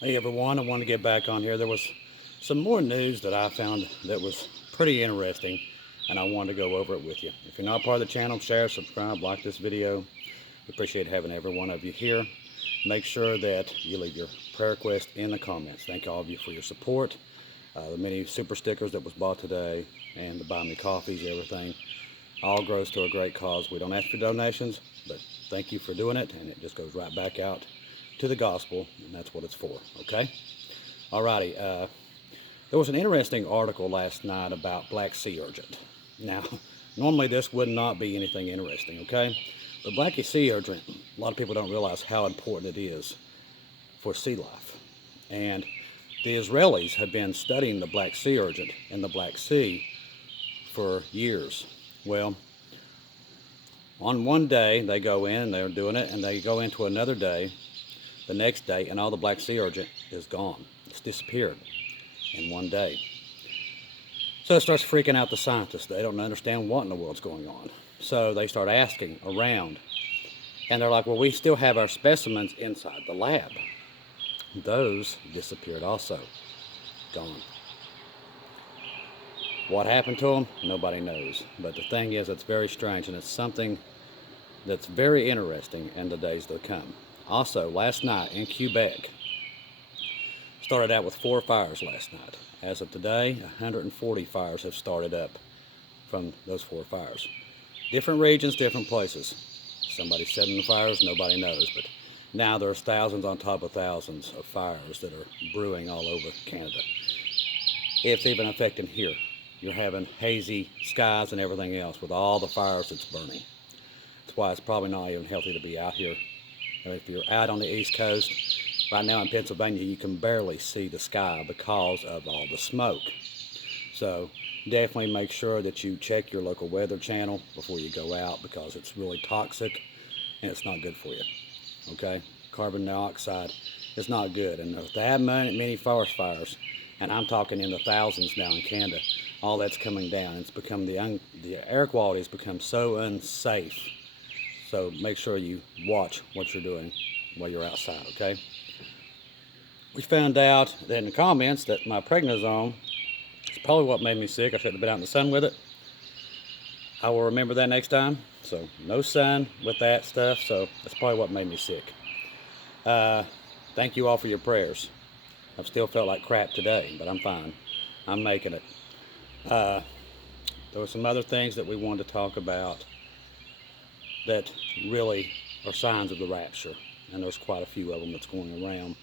Hey everyone, I want to get back on here. There was some more news that I found that was pretty interesting, and I wanted to go over it with you. If you're not part of the channel, share, subscribe, like this video. We appreciate having every one of you here. Make sure that you leave your prayer request in the comments. Thank all of you for your support. The many super stickers that was bought today, and the buy me coffees, everything, all goes to a great cause. We don't ask for donations, but thank you for doing it, and it just goes right back out to the gospel, and that's what it's for, okay? Alrighty, there was an interesting article last night about black sea urchin. Now, normally this would not be anything interesting, okay? But black sea urchin, a lot of people don't realize how important it is for sea life. And the Israelis have been studying the black sea urchin in the Black Sea for years. Well, on one day they go in and they're doing it, and they go into another day, the next day, and all the black sea urchin is gone. It's disappeared in one day. So it starts freaking out the scientists. They don't understand what in the world's going on. So they start asking around, and they're like, well, we still have our specimens inside the lab. Those disappeared also. Gone. What happened to them? Nobody knows. But the thing is, it's very strange, and it's something that's very interesting in the days to come. Also, last night in Quebec, started out with 4 fires last night. As of today, 140 fires have started up from those 4 fires. Different regions, different places. Somebody's setting the fires, nobody knows. But now there's thousands on top of thousands of fires that are brewing all over Canada. It's even affecting here. You're having hazy skies and everything else with all the fires that's burning. That's why it's probably not even healthy to be out here. If you're out on the East Coast, right now in Pennsylvania, you can barely see the sky because of all the smoke. So definitely make sure that you check your local weather channel before you go out, because it's really toxic and it's not good for you. Okay? Carbon dioxide is not good. And with that many forest fires, and I'm talking in the thousands now in Canada, all that's coming down. It's become the air quality has become so unsafe. So make sure you watch what you're doing while you're outside, okay? We found out that in the comments that my prednisone is probably what made me sick. I should have been out in the sun with it. I will remember that next time. So no sun with that stuff. So that's probably what made me sick. Thank you all for your prayers. I've still felt like crap today, but I'm fine. I'm making it. There were some other things that we wanted to talk about that really are signs of the rapture, and there's quite a few of them that's going around.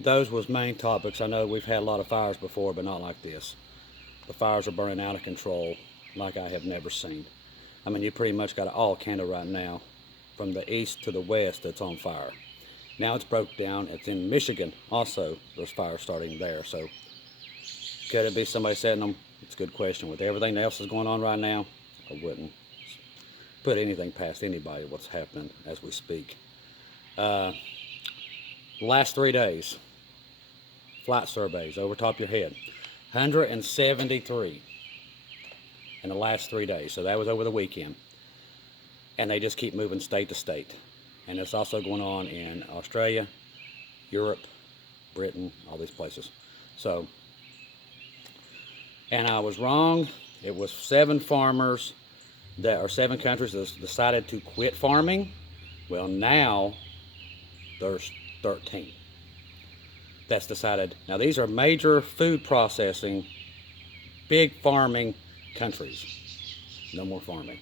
Those was main topics. I know we've had a lot of fires before, but not like this. The fires are burning out of control like I have never seen. I mean, you pretty much got all Canada right now, from the east to the west, that's on fire. Now it's broke down. It's in Michigan also. There's fires starting there. So could it be somebody setting them? It's a good question. With everything else that's going on right now, I wouldn't put anything past anybody what's happening as we speak. Last 3 days, flight surveys over top of your head, 173 in the last 3 days. So that was over the weekend, and they just keep moving state to state. And it's also going on in Australia, Europe, Britain, all these places. So, and I was wrong. It was 7 farmers that are 7 countries that decided to quit farming. Well, now there's 13 that's decided. Now these are major food processing, big farming countries. No more farming,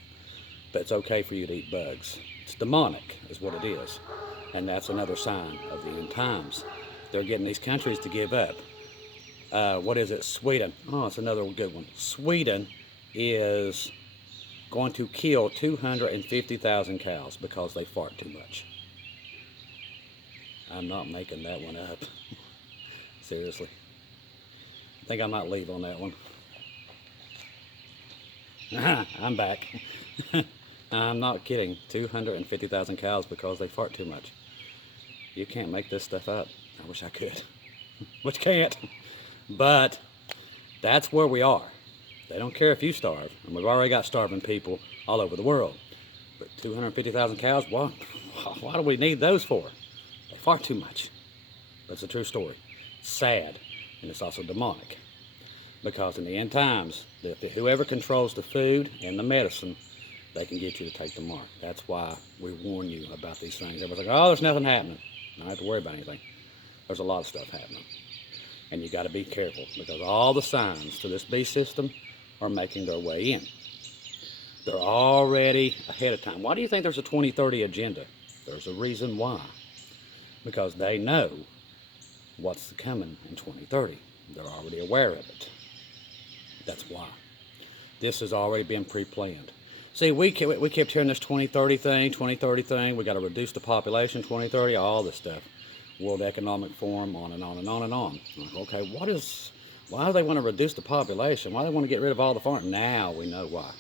but it's okay for you to eat bugs. It's demonic is what it is, and that's another sign of the end times. They're getting these countries to give up. What is it? Sweden. Oh, it's another good one. Sweden is going to kill 250,000 cows because they fart too much. I'm not making that one up. Seriously. I think I might leave on that one. I'm back. I'm not kidding. 250,000 cows because they fart too much. You can't make this stuff up. I wish I could. But you can't. But that's where we are. They don't care if you starve. And we've already got starving people all over the world. But 250,000 cows, what do we need those for? They fart too much. That's a true story. sad, and it's also demonic. Because in the end times, whoever controls the food and the medicine, they can get you to take the mark. That's why we warn you about these things. Everybody's like, oh, there's nothing happening. I don't have to worry about anything. There's a lot of stuff happening. And you got to be careful, because all the signs to this beast system are making their way in. They're already ahead of time. Why do you think there's a 2030 agenda? There's a reason why. Because they know what's coming in 2030. They're already aware of it. That's why. This has already been pre-planned. See, we kept hearing this 2030 thing, we got to reduce the population, 2030, all this stuff. World Economic Forum, on and on and on and on. Okay, why do they want to reduce the population? Why do they want to get rid of all the farm? Now we know why.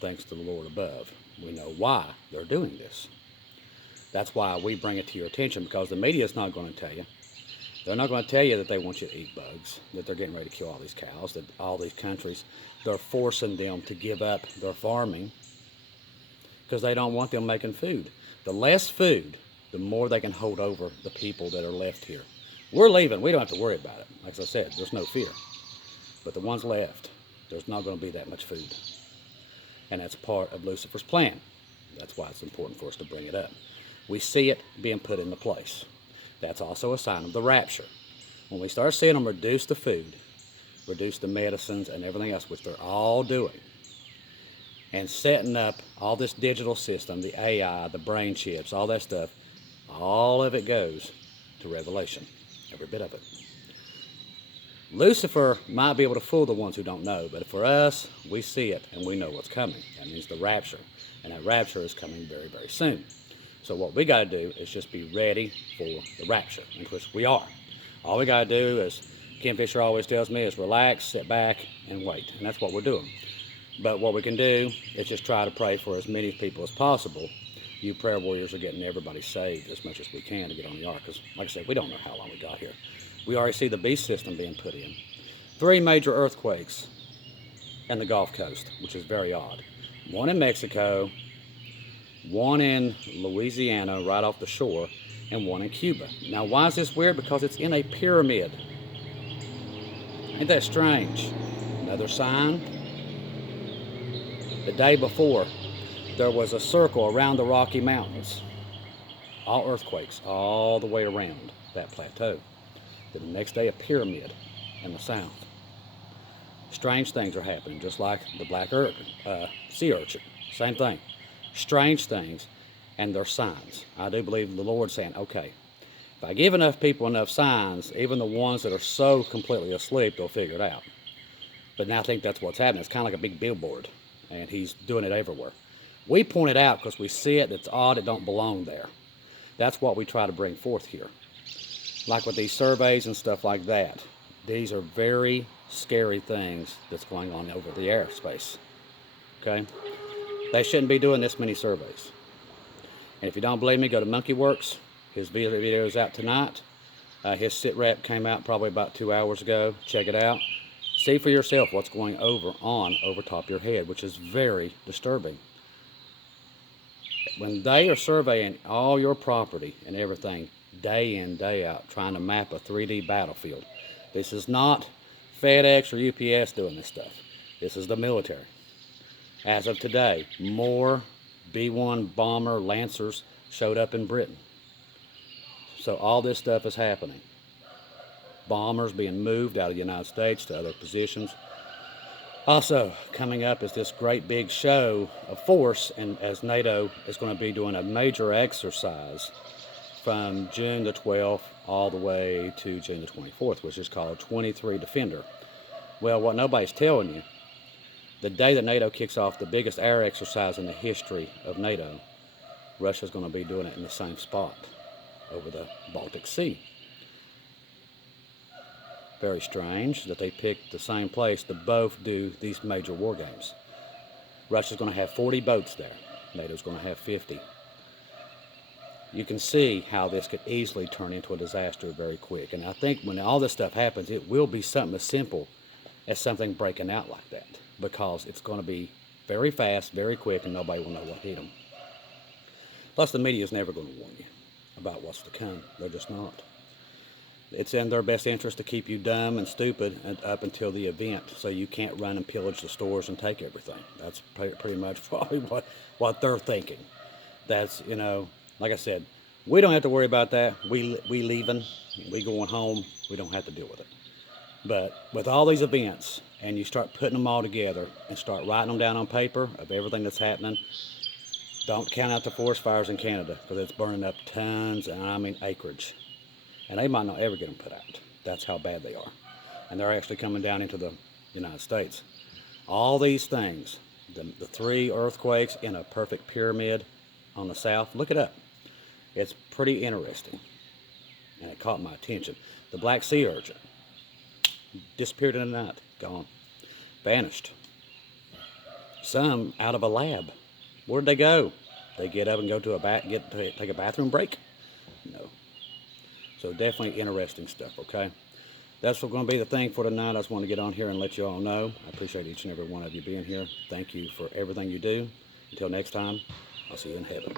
Thanks to the Lord above. We know why they're doing this. That's why we bring it to your attention, because the media is not going to tell you. They're not going to tell you that they want you to eat bugs, that they're getting ready to kill all these cows, that all these countries, they're forcing them to give up their farming because they don't want them making food. The less food, the more they can hold over the people that are left here. We're leaving. We don't have to worry about it. Like I said, there's no fear. But the ones left, there's not going to be that much food. And that's part of Lucifer's plan. That's why it's important for us to bring it up. We see it being put into place. That's also a sign of the rapture. When we start seeing them reduce the food, reduce the medicines and everything else, which they're all doing, and setting up all this digital system, the AI, the brain chips, all that stuff, all of it goes to Revelation, every bit of it. Lucifer might be able to fool the ones who don't know, but for us, we see it and we know what's coming. That means the rapture, and that rapture is coming very, very soon. So what we got to do is just be ready for the rapture, in which we are. All we got to do is, Ken Fisher always tells me, is relax, sit back, and wait. And that's what we're doing. But what we can do is just try to pray for as many people as possible. You prayer warriors are getting everybody saved as much as we can to get on the ark. Because, like I said, we don't know how long we got here. We already see the beast system being put in. 3 major earthquakes in the Gulf Coast, which is very odd. One in Mexico, one in Louisiana right off the shore, and one in Cuba. Now, why is this weird? Because it's in a pyramid. Ain't that strange? Another sign. The day before, there was a circle around the Rocky Mountains. All earthquakes, all the way around that plateau. Then the next day, a pyramid in the south. Strange things are happening, just like the black sea urchin. Same thing. Strange things, and they're signs. I do believe the Lord's saying, okay, if I give enough people enough signs, even the ones that are so completely asleep, they'll figure it out. But now I think that's what's happening. It's kind of like a big billboard, and he's doing it everywhere. We point it out because we see it, it's odd, it don't belong there. That's what we try to bring forth here. Like with these surveys and stuff like that. These are very scary things that's going on over the airspace. Okay? They shouldn't be doing this many surveys. And if you don't believe me, go to Monkey Works. His video is out tonight. His sit rep came out probably about 2 hours ago. Check it out. See for yourself what's going over top your head, which is very disturbing. When they are surveying all your property and everything, day in, day out, trying to map a 3D battlefield. This is not FedEx or UPS doing this stuff. This is the military. As of today, more B-1 bomber Lancers showed up in Britain. So all this stuff is happening. Bombers being moved out of the United States to other positions. Also, coming up is this great big show of force, and as NATO is going to be doing a major exercise from June the 12th all the way to June the 24th, which is called 23 Defender. Well, what nobody's telling you, the day that NATO kicks off the biggest air exercise in the history of NATO, Russia's going to be doing it in the same spot over the Baltic Sea. Very strange that they picked the same place to both do these major war games. Russia's going to have 40 boats there. NATO's going to have 50. You can see how this could easily turn into a disaster very quick. And I think when all this stuff happens, it will be something as simple as something breaking out like that, because it's going to be very fast, very quick, and nobody will know what hit them. Plus, the media is never going to warn you about what's to come. They're just not. it's in their best interest to keep you dumb and stupid up until the event, so you can't run and pillage the stores and take everything. That's pretty much probably what they're thinking. That's, you know, like I said, we don't have to worry about that. We leaving, we going home. We don't have to deal with it. But with all these events, and you start putting them all together and start writing them down on paper of everything that's happening, don't count out the forest fires in Canada, because it's burning up tons, and I mean acreage. And they might not ever get them put out. That's how bad they are. And they're actually coming down into the United States. All these things, the 3 earthquakes in a perfect pyramid on the south, look it up. It's pretty interesting. And it caught my attention. The black sea urchin disappeared in the night, gone, vanished. Some out of a lab. Where'd they go? They get up and go to take a bathroom break? No. So definitely interesting stuff, okay? That's what's going to be the thing for tonight. I just want to get on here and let you all know. I appreciate each and every one of you being here. Thank you for everything you do. Until next time, I'll see you in heaven.